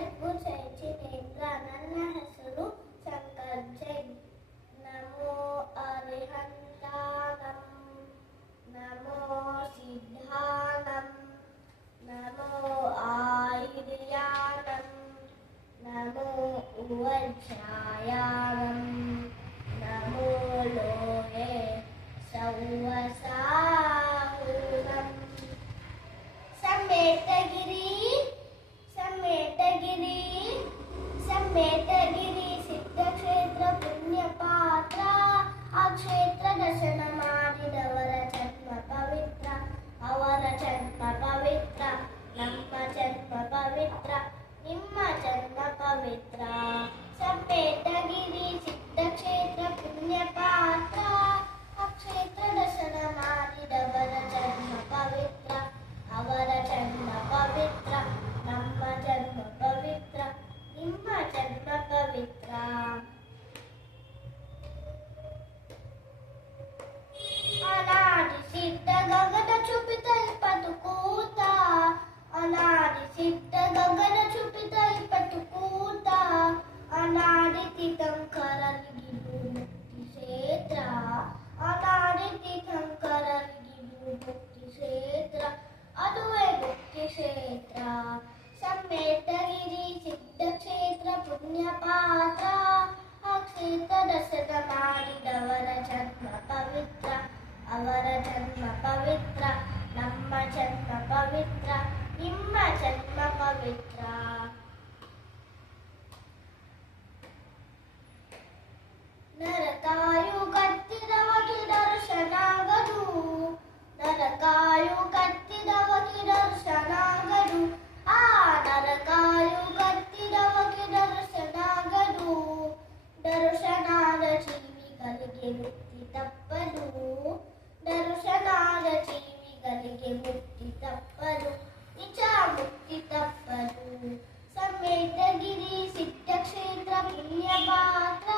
ಚಿನೇಂದ್ರ. ನನ್ನ ಹೆಸರು ಶಂಕರ್ ಜೈನ್. ನಮೋ ಅರಿಹಂತಾನಂ, ನಮೋ ಸಿದ್ಧಾನಂ, ನಮೋ ಆಯುರ್ಯಾನಂ, ನಮೋ ಉವಜ್ರಾಯಾನಂ, ನಮೋ ಲೋಹೆ ಸೌವಸಾಹುನಂ. ಸಮೇತಗಿರಿ ಸಮೇತಗಿರಿ ಸಮೇತಗಿರಿ ಸಿದ್ಧಕ್ಷೇತ್ರ ಪುಣ್ಯ ಪಾತ್ರ. ಆ ಕ್ಷೇತ್ರ ದರ್ಶನ ಮಾಡಿದವರ ಜನ್ಮ ಪವಿತ್ರ, ಅವರ ಜನ್ಮ ಪವಿತ್ರ, ನಮ್ಮ ಜನ್ಮ ಪವಿತ್ರ, ನಿಮ್ಮ ಜನ್ಮ ಪವಿತ್ರ. ಸಮೇತಗಿರಿ ಸಿದ್ಧಕ್ಷೇತ್ರ ಪುಣ್ಯ ಪಾತ್ರ. ಆ ಕ್ಷೇತ್ರ ದರ್ಶನ ಮಾಡಿದವರ ಜನ್ಮ ಪವಿತ್ರ, ಅವರ ಜನ್ಮ ಪವಿತ್ರ, ನಮ್ಮ ಜನ್ಮ ಪವಿತ್ರ, ನಿಮ್ಮ ಜನ್ಮ ಪವಿತ್ರ. ಅನಾದಿ ಸಿದ್ಧ ಗಗನ ಚುಪಿತ ಇಪ್ಪತ್ತು ಕೂತ, ಅನಾದಿ ಸಿದ್ಧ ಗಗನ ಚುಪಿತ ಇಪ್ಪತ್ತು ಕೂತ, ಅನಾದಿ ತೀರ್ಥಂಕರರಿಗಿದು ಮುಕ್ತಿ ಕ್ಷೇತ್ರ, ಅನಾದಿ ತೀರ್ಥಂಕರರಿಗಿದು ಮುಕ್ತಿ ಕ್ಷೇತ್ರ, ಅದುವೇ ಮುಕ್ತಿ ಕ್ಷೇತ್ರ. ಸಮೇತಗಿರಿ ಸಿದ್ಧಕ್ಷೇತ್ರ ಪುಣ್ಯ ಪಾತ್ರ. ಆ ಕ್ಷೇತ್ರ ದರ್ಶನ ಮಾಡಿದವರ ಜನ್ಮ ಪವಿತ್ರ, ಅವರ ಜನ್ಮ ಪವಿತ್ರ, ನಮ್ಮ ಜನ್ಮ ಪವಿತ್ರ, ನಿಮ್ಮ ಜನ್ಮ ಪವಿತ್ರ. ನರಕಾಯು ಕತ್ತಿದವಗೆ ದರ್ಶನಾಗದು, ನರಕಾಯು ಕತ್ತಿದವಗೆ ದರ್ಶನಾಗದು, ಆ ನರಕಾಯು ಕತ್ತಿದವಗೆ ದರ್ಶನಾಗದು. ದರ್ಶನಾದ ಜೀವಿಗಳಿಗೆ ಮುಕ್ತಿ ತಪ್ಪದು, ದರ್ಶನಾದ ಜೀವಿಗಳಿಗೆ ಮುಕ್ತಿ ತಪ್ಪದು, ನಿಜ ಮುಕ್ತಿ ತಪ್ಪದು. ಸಮೇತಗಿರಿ ಸಿದ್ಧಕ್ಷೇತ್ರ ಪುಣ್ಯ ಪಾತ್ರ.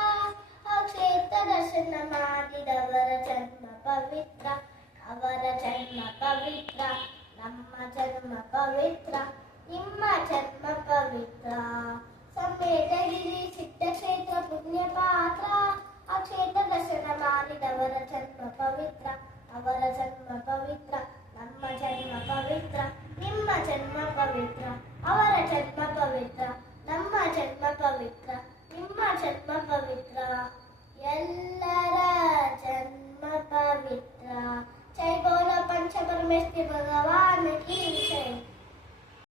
ಆ ಕ್ಷೇತ್ರ ದರ್ಶನ ಮಾಡಿದವರ ಜನ್ಮ ಪವಿತ್ರ, ಅವರ ಜನ್ಮ ಪವಿತ್ರ, ನಮ್ಮ ಜನ್ಮ ಪವಿತ್ರ, ನಿಮ್ಮ ಜನ್ಮ ಪವಿತ್ರ. ಸಮೇತಗಿರಿ ಸಿದ್ಧಕ್ಷೇತ್ರ ಪುಣ್ಯ ಪಾತ್ರ. ಆ ಕ್ಷೇತ್ರ ದರ್ಶನ ಮಾಡಿದವರ ಜನ್ಮ ಪವಿತ್ರ, ಅವರ ಜನ್ಮ ಪವಿತ್ರ, ನಮ್ಮ ಜನ್ಮ ಪವಿತ್ರ, ನಿಮ್ಮ ಜನ್ಮ ಪವಿತ್ರ, ಅವರ ಜನ್ಮ ಪವಿತ್ರ, ನಮ್ಮ ಜನ್ಮ ಪವಿತ್ರ, ನಿಮ್ಮ ಜನ್ಮ ಪವಿತ್ರ, ಎಲ್ಲರ ಜನ್ಮ ಪವಿತ್ರ. ಜೈ ಬೋಲ पंच परमेश्वर भगवान की जय।